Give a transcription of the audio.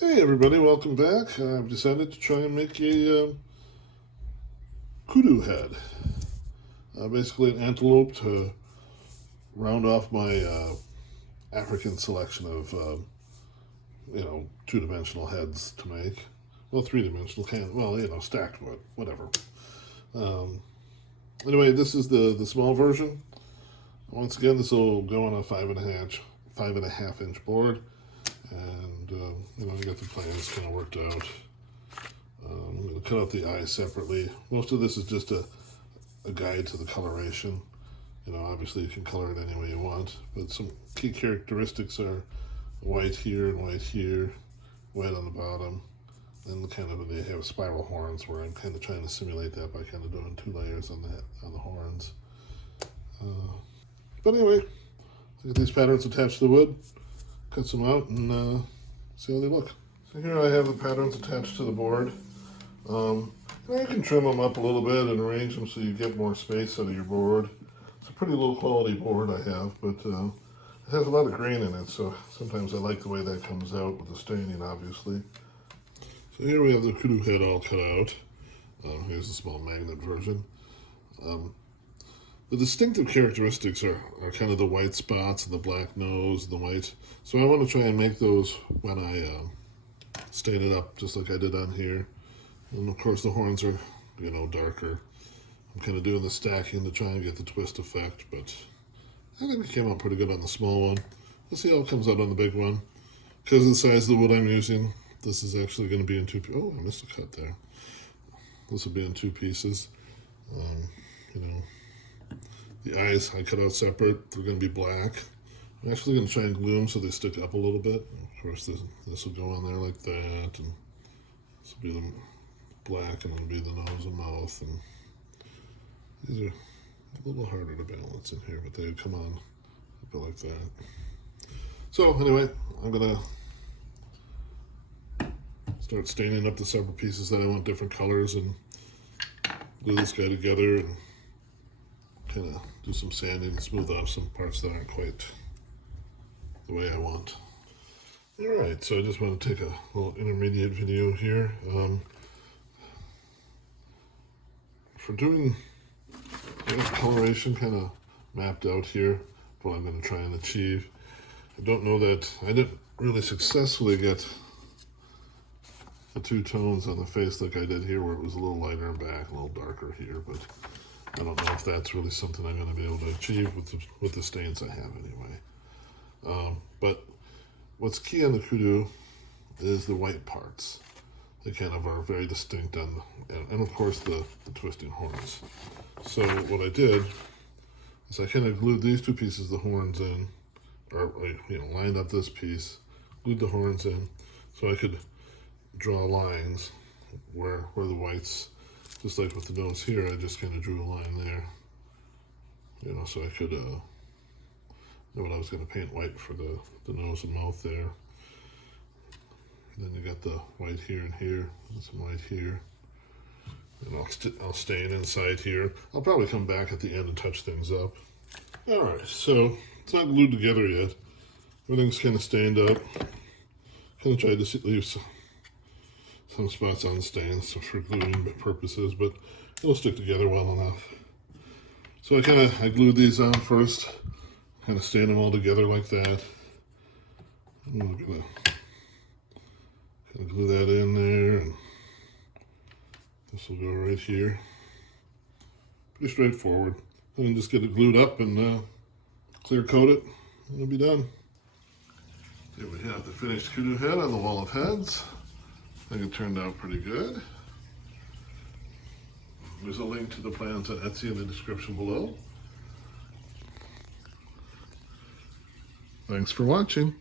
Hey everybody, welcome back. I've decided to try and make a kudu head. Basically an antelope to round off my African selection of, two-dimensional heads to make. Well, three-dimensional, stacked wood, whatever. Anyway, this is the small version. Once again, this will go on a 5.5 inch board. And, I got the plans kind of worked out. I'm going to cut out the eyes separately. Most of this is just a guide to the coloration. Obviously you can color it any way you want, but some key characteristics are white here and white here, white on the bottom, and they have spiral horns where I'm kind of trying to simulate that by kind of doing 2 layers on the horns. But anyway, get these patterns attached to the wood, cut some out, and see how they look. So here I have the patterns attached to the board. You can trim them up a little bit and arrange them so you get more space out of your board. It's a pretty low quality board I have, but it has a lot of grain in it, so sometimes I like the way that comes out with the staining, obviously. So here we have the kudu head all cut out. Here's the small magnet version. The distinctive characteristics are kind of the white spots and the black nose and the white. So I want to try and make those when I stain it up, just like I did on here. And of course the horns are, darker. I'm kind of doing the stacking to try and get the twist effect, but I think it came out pretty good on the small one. We'll see how it comes out on the big one. Because of the size of the wood I'm using, this is actually going to be in two pieces. Oh, I missed a cut there. This will be in 2 pieces. The eyes I cut out separate. They're going to be black. I'm actually going to try and glue them so they stick up a little bit. Of course, this will go on there like that, and this will be the black, and it'll be the nose and mouth. And these are a little harder to balance in here, but they come on a bit like that. So anyway, I'm going to start staining up the separate pieces that I want different colors, and glue this guy together and kind of do some sanding and smooth off some parts that aren't quite the way I want. Alright, so I just want to take a little intermediate video here. For doing coloration kind of mapped out here, what I'm going to try and achieve. I don't know that I didn't really successfully get the 2 tones on the face like I did here, where it was a little lighter in back, a little darker here, but I don't know if that's really something I'm going to be able to achieve with the stains I have anyway. But what's key on the kudu is the white parts. They kind of are very distinct and of course the twisting horns. So what I did is I kind of glued these 2 pieces of the horns in, or lined up this piece, glued the horns in, so I could draw lines where the whites. Just like with the nose here, I just kind of drew a line there, so I could know what I was going to paint white for the nose and mouth there. Then you got the white here and here, and some white here. And I'll stain inside here. I'll probably come back at the end and touch things up. All right, so it's not glued together yet. Everything's kind of stained up. Kind of tried to leave some spots on the stains for gluing purposes, but it'll stick together well enough. So I glued these on first, kind of stain them all together like that. I'm gonna kind of glue that in there, and this will go right here. Pretty straightforward. And then just get it glued up and clear coat it, and it'll be done. Here we have the finished kudu head on the wall of heads. I think it turned out pretty good. There's a link to the plans on Etsy in the description below. Thanks for watching.